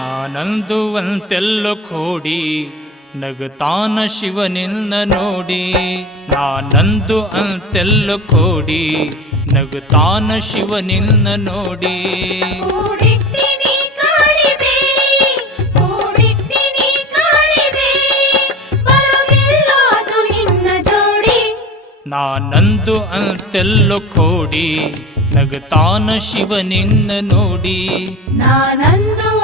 ನಾನಂದು ಅಂತೆಲ್ಲೋ ಕೋಡಿ ನಗುತ್ತಾನ ಶಿವನಿನ್ನ ನೋಡಿ. ನಾನಂದು ಅಂತೆಲ್ಲೋ ಕೋಡಿ ನಗುತ್ತಾನ ಶಿವನಿನ್ನ ನೋಡಿ. ನಾನಂದು ಅಂತೆಲ್ಲೋ ಕೋಡಿ ನಗುತ್ತಾನ ಶಿವನಿನ್ನ ನೋಡಿ. ನಾನಂದು